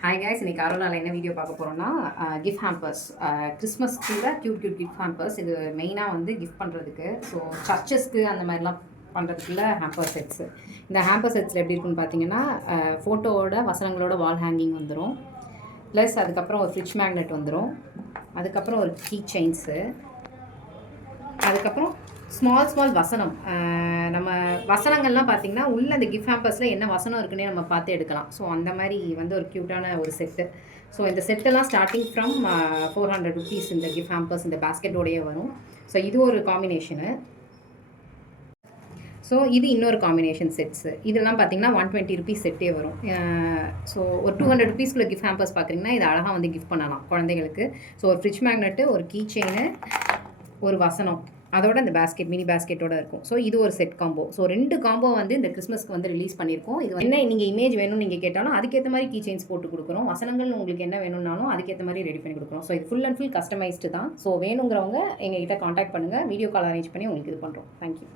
Hi guys, இன்னைக்கு அரோலாவில் என்ன video பார்க்க போகிறோம்னா கிஃப்ட் ஹேம்பர்ஸ். கிறிஸ்மஸ் கூட க்யூட் கிஃப்ட் ஹேம்பர்ஸ். இது மெயினாக வந்து கிஃப்ட் பண்ணுறதுக்கு, ஸோ சர்ச்சஸ்க்கு அந்த மாதிரிலாம் பண்ணுறதுக்குள்ள ஹேம்பர் செட்ஸு. இந்த ஹேம்பர் செட்ஸில் எப்படி இருக்குன்னு பார்த்தீங்கன்னா, ஃபோட்டோவோட வசனங்களோட வால் ஹேங்கிங் வந்துடும், ப்ளஸ் அதுக்கப்புறம் ஒரு ஃப்ரிட்ஜ் மேக்னெட் வந்துடும், அதுக்கப்புறம் ஒரு கீ செயின்ஸு, அதுக்கப்புறம் ஸ்மால் வசனம். நம்ம வசனங்கள்லாம் பார்த்திங்கன்னா உள்ளே அந்த கிஃப்ட் ஹேம்பர்ஸில் என்ன வசனம் இருக்குன்னே நம்ம பார்த்து எடுக்கலாம். ஸோ அந்த மாதிரி வந்து ஒரு க்யூட்டான ஒரு செட்டு. ஸோ இந்த செட்டெல்லாம் ஸ்டார்டிங் ஃப்ரம் 400 ருபீஸ். இந்த கிஃப்ட் ஹேம்பர்ஸ் இந்த பேஸ்கெட்டோடையே வரும். ஸோ இது ஒரு காம்பினேஷனு. ஸோ இது இன்னொரு காம்பினேஷன் செட்ஸு. இதெல்லாம் பார்த்திங்கன்னா 120 ருபீஸ் செட்டே வரும். ஸோ ஒரு 200 ருபீஸ்க்குள்ள கிஃப்ட் ஹேம்பர்ஸ் பார்க்குறீங்கன்னா இது அழகாக வந்து கிஃப்ட் பண்ணலாம் குழந்தைங்களுக்கு. ஸோ ஒரு ஃப்ரிட்ஜ் மேக்னெட்டு, ஒரு கீ செயினு, ஒரு வசனம், அதோட இந்த பேஸ்கெட் மினி பேஸ்கெட்டோட இருக்கும். ஸோ இது ஒரு செட் காம்போ. ஸோ 2 காம்போ வந்து இந்த கிறிஸ்மஸ்க்கு வந்து ரிலீஸ் பண்ணியிருக்கோம். இது என்ன நீங்கள் இமேஜ் வேணும்னு நீங்கள் கேட்டாலும் அதுக்கேற்ற மாதிரி கீ செயின்ஸ் போட்டு கொடுக்குறோம். வசனங்கள் உங்களுக்கு என்ன வேணும்னாலும் அதுக்கேற்ற மாதிரி ரெடி பண்ணி கொடுக்குறோம். ஸோ இது ஃபுல் அண்ட் ஃபுல் கஸ்டமைஸ்டு தான். ஸோ வேணுங்கிறவங்க எங்ககிட்ட காண்டாக்ட் பண்ணுங்கள். வீடியோ கால் அரேஞ்ச் பண்ணி உங்களுக்கு இது பண்ணுறோம். தேங்க்யூ.